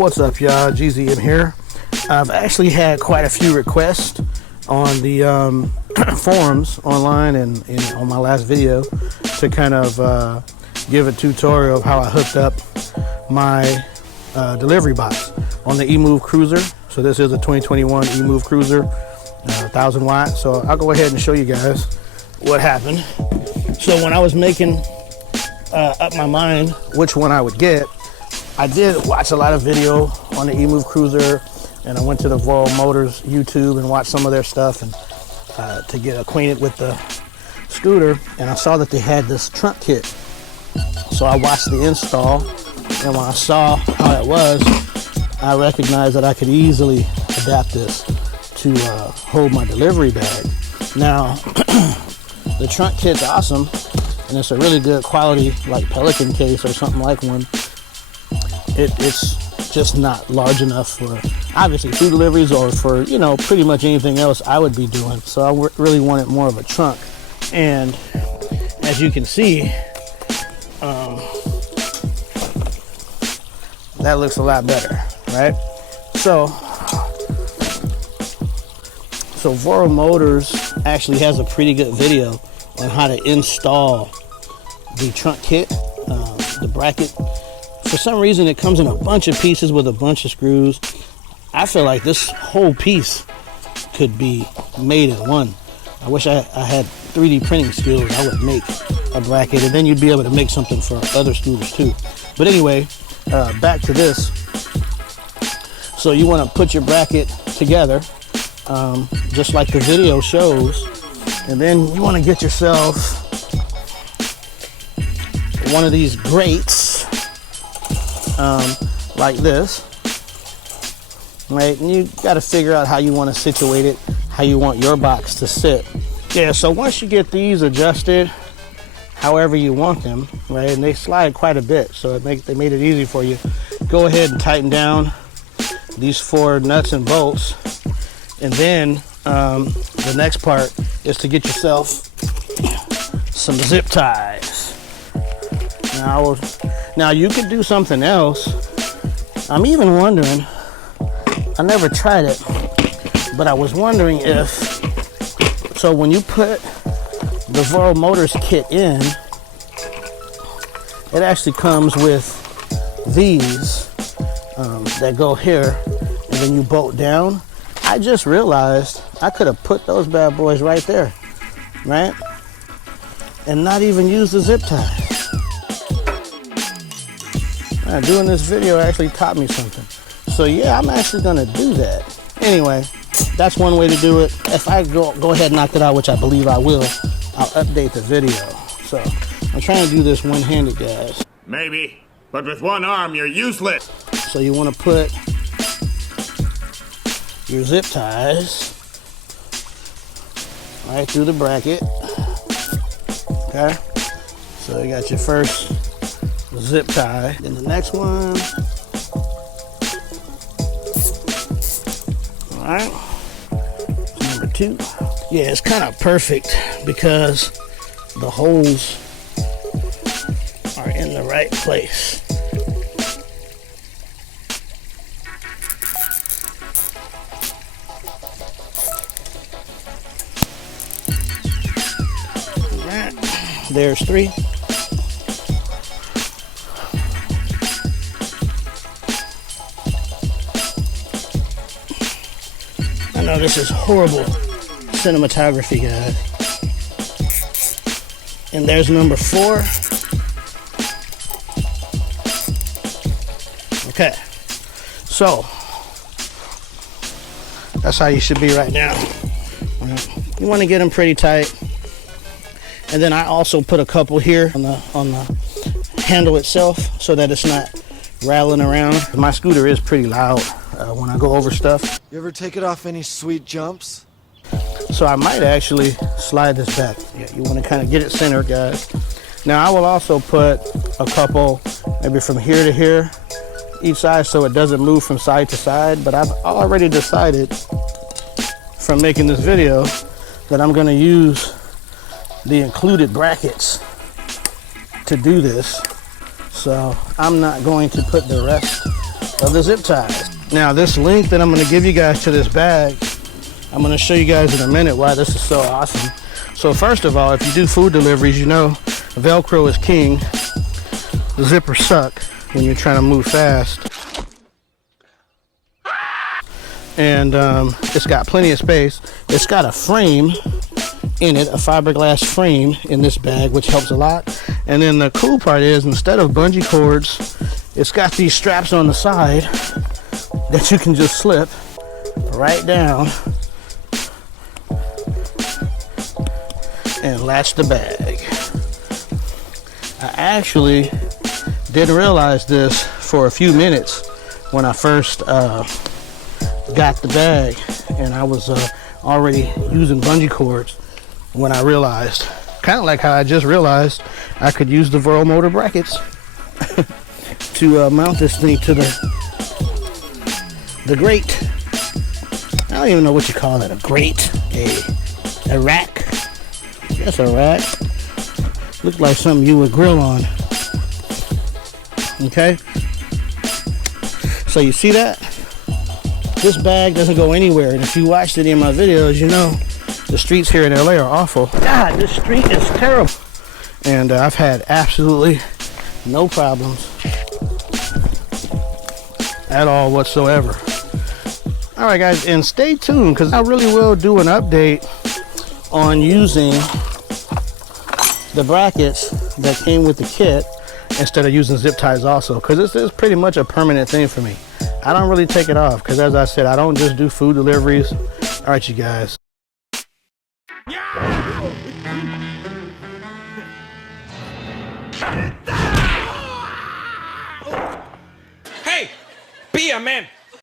What's up, y'all? GZM here. I've actually had quite a few requests on the forums online and on my last video to kind of give a tutorial of how I hooked up my delivery box on the eMove Cruiser. So this is a 2021 eMove Cruiser, 1000 watts. So I'll go ahead and show you guys what happened. So when I was making up my mind which one I would get, I did watch a lot of video on the eMove Cruiser, and I went to the Vora Motors YouTube and watched some of their stuff and to get acquainted with the scooter, and I saw that they had this trunk kit. So I watched the install, and when I saw how it was, I recognized that I could easily adapt this to hold my delivery bag. Now, the trunk kit's awesome, and it's a really good quality, like Pelican case or something like one. It's just not large enough for, obviously, food deliveries or for, you know, pretty much anything else I would be doing. So I really wanted more of a trunk. And as you can see, that looks a lot better, right? So Vora Motors actually has a pretty good video on how to install the trunk kit, the bracket. For some reason, it comes in a bunch of pieces with a bunch of screws. I feel like this whole piece could be made in one. I wish I had 3D printing skills. I would make a bracket, and then you'd be able to make something for other scooters too. But anyway, back to this. So you want to put your bracket together, just like the video shows, and then you want to get yourself one of these grates. Like this, right? And you got to figure out how you want to situate it, how you want your box to sit. Yeah, so once you get these adjusted however you want them, right, and they slide quite a bit, so they made it easy for you. Go ahead and tighten down these 4 nuts and bolts, and then the next part is to get yourself some zip ties. Now you could do something else. I'm even wondering, I never tried it, but I was wondering if, so when you put the Vora Motors kit in, it actually comes with these that go here, and then you bolt down. I just realized I could have put those bad boys right there, right? And not even use the zip tie. Doing this video actually taught me something. So yeah, I'm actually gonna do that. Anyway, that's one way to do it. If I go ahead and knock it out, which I believe I will, I'll update the video. So I'm trying to do this one-handed, guys. Maybe, but with one arm, you're useless. So you want to put your zip ties right through the bracket. Okay, so you got your first zip tie, then the next one. All right, number 2. Yeah, it's kind of perfect because the holes are in the right place. All right, there's 3. I know this is horrible cinematography, guys. And there's number 4. Okay, so that's how you should be right now. You want to get them pretty tight, and then I also put a couple here on the handle itself so that it's not rattling around. My scooter is pretty loud when I go over stuff. You ever take it off any sweet jumps? So I might actually slide this back. Yeah, you want to kind of get it centered, guys. Now I will also put a couple, maybe from here to here, each side, so it doesn't move from side to side. But I've already decided from making this video that I'm going to use the included brackets to do this. So I'm not going to put the rest of the zip ties. Now this link that I'm going to give you guys to this bag, I'm going to show you guys in a minute why this is so awesome. So first of all, if you do food deliveries, you know Velcro is king. The zippers suck when you're trying to move fast. And it's got plenty of space. It's got a frame in it, a fiberglass frame in this bag, which helps a lot. And then the cool part is, instead of bungee cords, it's got these straps on the side that you can just slip right down and latch the bag. I actually didn't realize this for a few minutes when I first got the bag, and I was already using bungee cords when I realized, kind of like how I just realized I could use the Vora motor brackets to mount this thing to the grate. I don't even know what you call that, a grate, a rack. That's a rack. Looks like something you would grill on. Okay, so you see that? This bag doesn't go anywhere, and if you watched any of my videos, you know the streets here in LA are awful. God, this street is terrible. And I've had absolutely no problems at all whatsoever. All right, guys, and stay tuned, because I really will do an update on using the brackets that came with the kit instead of using zip ties also, because this is pretty much a permanent thing for me. I don't really take it off, because as I said, I don't just do food deliveries. All right, you guys. Hey, be a man.